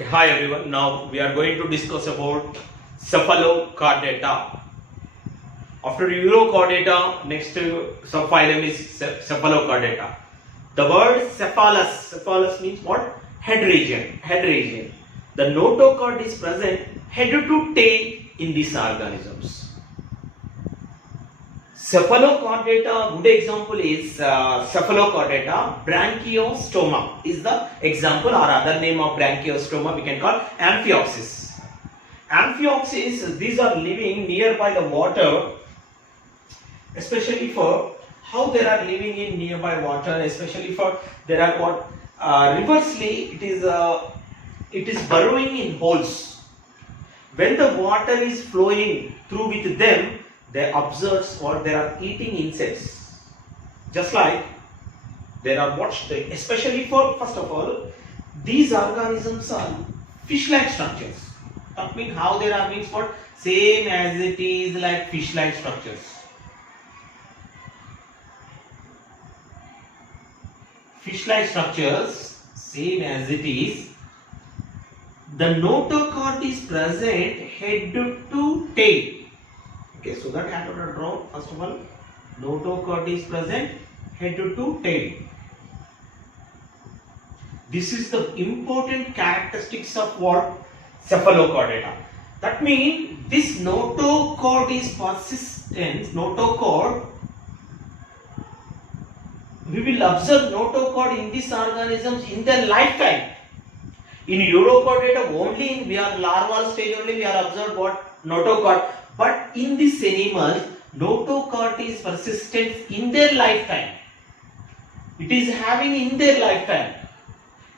Okay, hi everyone. Now we are going to discuss about cephalochordata. After Urochordata, next subphylum is cephalochordata. The word cephalus means what? Head region. The notochord is present head to tail in these organisms. Cephalochordata, good example is cephalochordata. Branchiostoma is the example, or other name of branchiostoma we can call Amphioxus. Amphioxus, these are living nearby the water, especially for how they are living in nearby water, especially for there are what reversely it is burrowing in holes. When the water is flowing through with them, they observe or they are eating insects. Just like they are watched, especially for, first of all, these organisms are fish-like structures. That means how they are means what? Same as it is like fish-like structures. Fish-like structures, same as it is. The notochord is present head to tail. Okay, so that I have to draw. First of all, notochord is present head to tail. This is the important characteristics of what? Cephalochordata. That means this notochord is persistent. Notochord, we will observe notochord in these organisms in their lifetime. In Urochordata only we are larval stage only we are observed what? Notochord. But in this animals, notochord is persistent in their lifetime. It is having in their lifetime.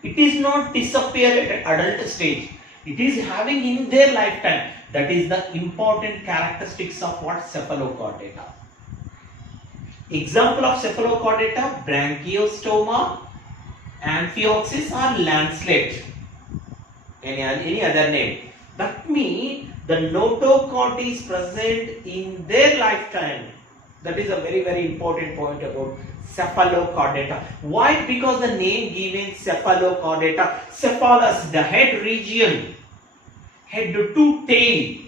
It is not disappear at adult stage. It is having in their lifetime. That is the important characteristics of what? Cephalochordata. Example of cephalochordata: Branchiostoma, Amphioxus, or lancelet. Any other name. That means the notochord is present in their lifetime. That is a very important point about cephalochordata. Why? Because the name given cephalochordata, cephalus, the head region, head to tail,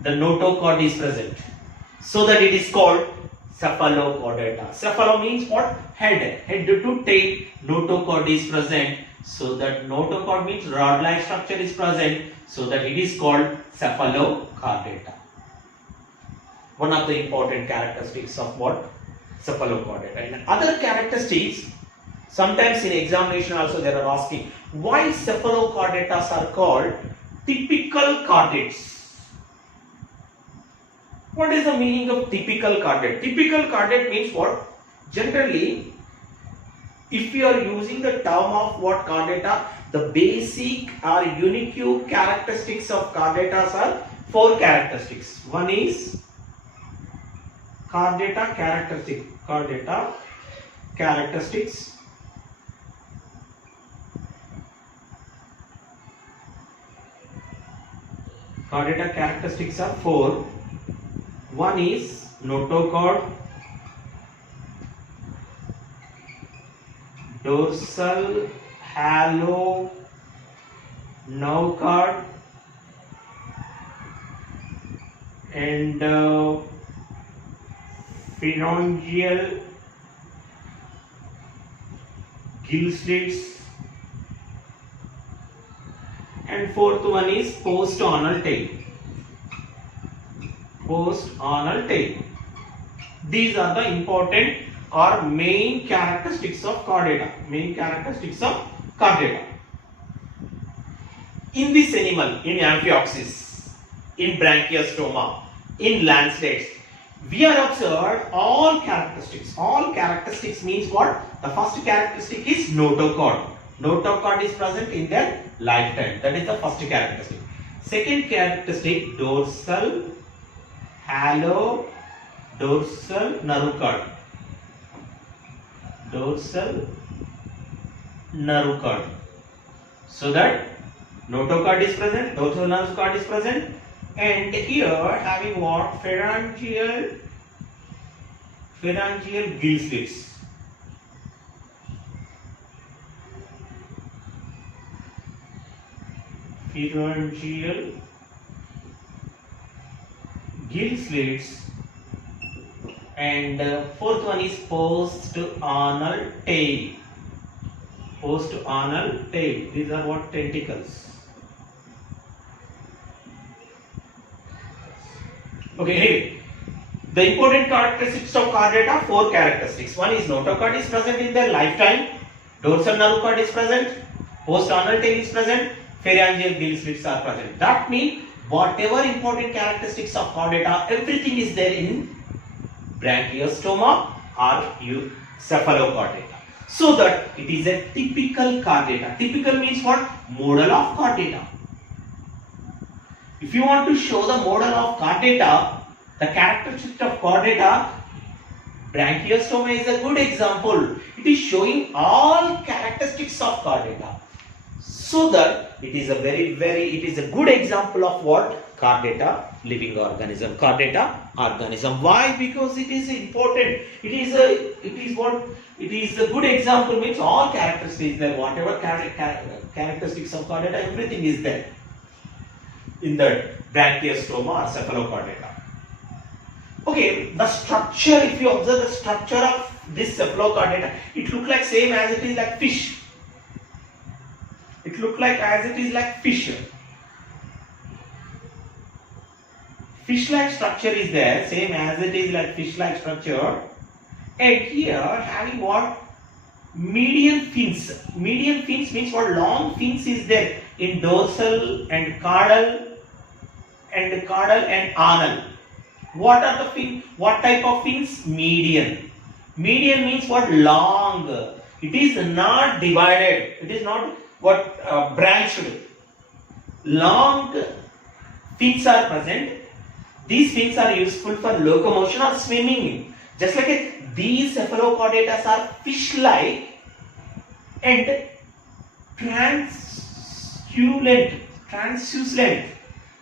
the notochord is present. So that it is called cephalochordata. Cephalo means what? Head to tail, notochord is present. So that notochord means rod-like structure is present. So that it is called cephalochordata. One of the important characteristics of what? Cephalochordata. And other characteristics, sometimes in examination also they are asking, why cephalochordatas are called typical chordates? What is the meaning of typical chordate? Typical chordate means what? Generally, if you are using the term of what chordata, the basic or unique characteristics of chordatas are 4 characteristics. One is chordata characteristic. Chordata characteristics. Chordata characteristics are 4. One is notochord, dorsal halo notochord, and phalangeal gill slits, and fourth one is post-anal tail. Post-anal tail. These are the important or main characteristics of chordata. In this animal, in Amphioxus, in Branchiostoma, in lancelets, we are observed all characteristics. All characteristics means what? The first characteristic is notochord. Notochord is present in their lifetime. That is the first characteristic. Second characteristic, dorsal halo dorsal notochord. Dorsal notochord. So that notochord is present, dorsal notochord is present, and here having what? Phalangeal gill slits. pharyngeal gill slits, and fourth one is post-anal tail. Post-anal tail. These are what? Tentacles. Okay, anyway, the important characteristics of chordata, four characteristics. One is notochord is present in their lifetime, dorsal nerve cord is present, post-anal tail is present, pharyngeal gill slits are present. That means whatever important characteristics of chordata, everything is there in branchiostoma or cephalochordata. So that it is a typical chordata. Typical means what? Model of chordata. If you want to show the model of chordata, the characteristic of chordata, branchiostoma is a good example. It is showing all characteristics of chordata. So that it is a good example of what? Chordata, living organism. Chordata organism. Why? Because it is important. It is a good example, means all characteristics there. Whatever characteristics of chordata, everything is there in the branchiostoma or cephalochordata. Okay, the structure, if you observe the structure of this cephalochordata, it looks like same as it is like fish. It looks like as it is like fish. Fish-like structure is there, same as it is like fish-like structure. And here having what? Median fins. Median fins means what? Long fins is there in dorsal and caudal and anal. What are the fins? What type of fins? Median. Median means what? Long. It is not divided. It is not what? Branched. Long fins are present. These fins are useful for locomotion or swimming. Just like these cephalochordatas are fish-like and translucent.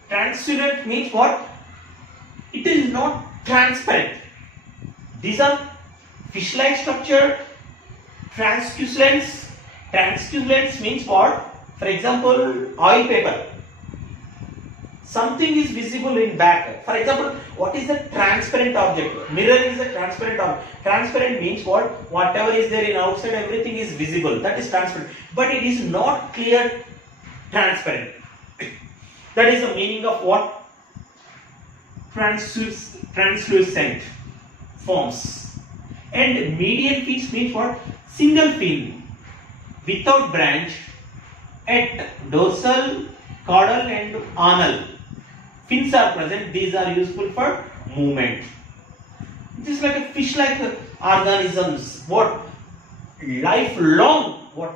Translucent means what? It is not transparent. These are fish-like structure. Translucent. Translucent means what? For example, oil paper. Something is visible in back. For example, what is the transparent object? Mirror is a transparent object. Transparent means what? Whatever is there in outside, everything is visible. That is transparent. But it is not clear transparent. That is the meaning of what? Translucent forms. And median fins means what? Single fin without branch at dorsal, caudal and anal. Fins are present. These are useful for movement. Just like a fish-like organisms. What? Lifelong what?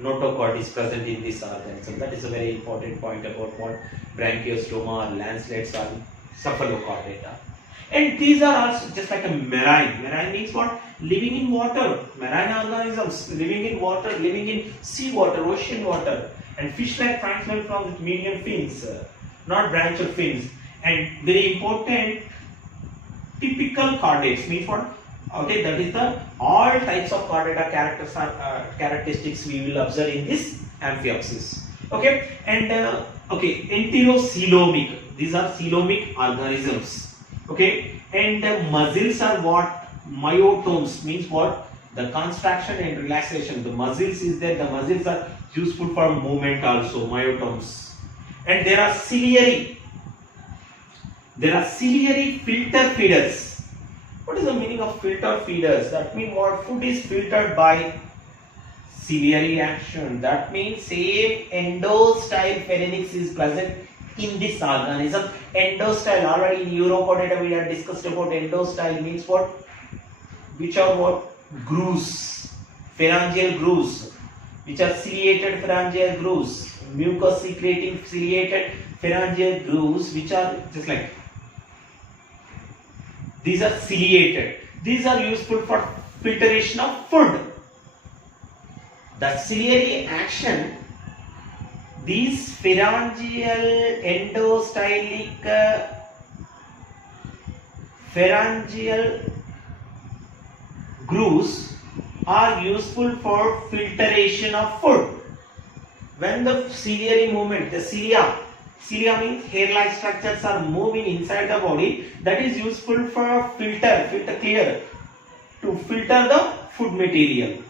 Notochord is present in this organism. That is a very important point about what? Branchiostoma or lancelets or cephalochordata. And these are also just like a marine. Marine means what? Living in water. Marine organisms living in water, living in sea water, ocean water. And fish-like functional forms with median fins, not branched fins. And very important, typical chordates means what? Okay, that is the all types of chordata characteristics we will observe in this Amphioxus. Okay, and okay, enterocoelomic. These are coelomic organisms. Okay, and the muscles are what? Myotomes means what? The contraction and relaxation. The muscles is there. The muscles are useful for movement also. Myotomes. And there are ciliary. There are ciliary filter feeders. What is the meaning of filter feeders? That means what? Food is filtered by ciliary action. That means same endostyle pharynx is present in this organism. Endostyle, already in Urochordata we have discussed about endostyle means what? Which are what? Grooves, pharyngeal grooves, which are ciliated pharyngeal grooves, mucus secreting ciliated pharyngeal grooves, which are just like these are ciliated. These are useful for filtration of food. The ciliary action, these pharyngeal endostylic pharyngeal grooves are useful for filtration of food. when the ciliary movement, the cilia means hair-like structures are moving inside the body, that is useful for filter clear, to filter the food material.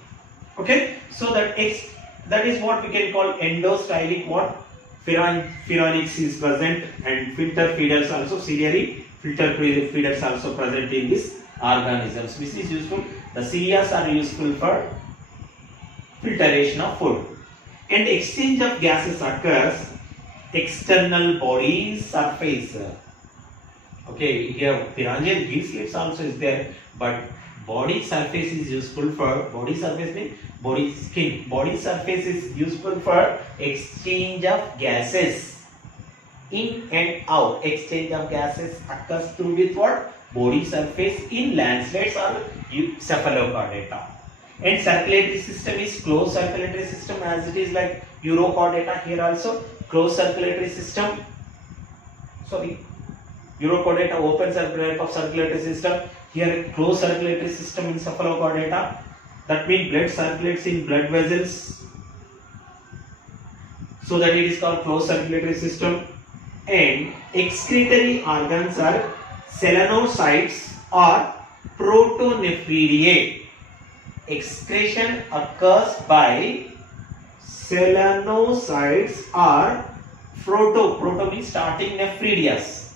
Okay, so that is what we can call endostylic what pharynx is present, and filter feeders also, ciliary filter feeders also present in this organisms. This is useful. The cilia are useful for filtration of food, and exchange of gases occurs external body surface. Okay, here pharyngeal gill slits also is there, but body surface is useful for, body surface means body skin. Body surface is useful for exchange of gases in and out. Exchange of gases occurs through with what? Body surface in lancelets or cephalochordata. And circulatory system is closed circulatory system, as it is like urochordata. Here also closed circulatory system. Sorry, urochordata open circulatory system. Here closed circulatory system in cephalochordata. That means blood circulates in blood vessels, so that it is called closed circulatory system. And excretory organs are selenocytes or protonephridae. Excretion occurs by selenocytes or proto means starting nephrons.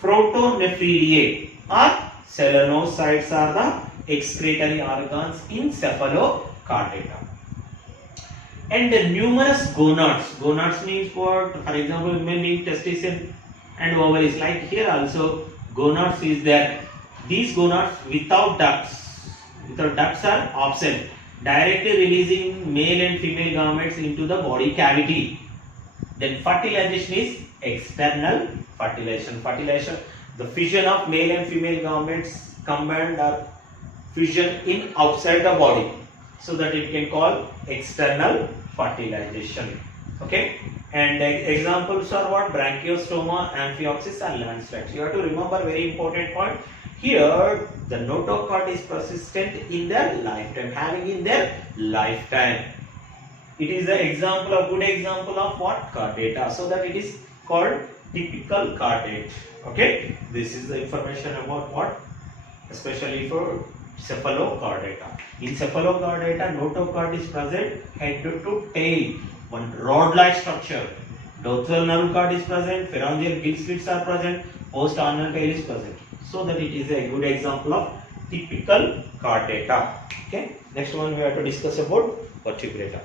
Protonephridae or selenocytes are the excretory organs in cephalochordata. And numerous gonads. Gonads means what? For example, meaning testes and ovaries. Like here also gonads is there. These gonads without ducts are absent, directly releasing male and female gametes into the body cavity. Then fertilization is external fertilization. The fission of male and female gametes combined or fission in outside the body, so that it can call external fertilization. Okay, and examples are what? Branchiostoma, Amphioxus and lancelets. You have to remember very important point. Here the notochord is persistent in their lifetime, having in their lifetime. It is a good example of what? Chordata. So that it is called typical chordate. Okay, this is the information about what? Especially for cephalochordata. In cephalochordata, notochord is present head to tail, one rod-like structure. Dorsal nerve cord is present, pharyngeal gill slits are present, post-arnal tail is present. So that it is a good example of typical chordata. Okay, next one we have to discuss about vertebrata.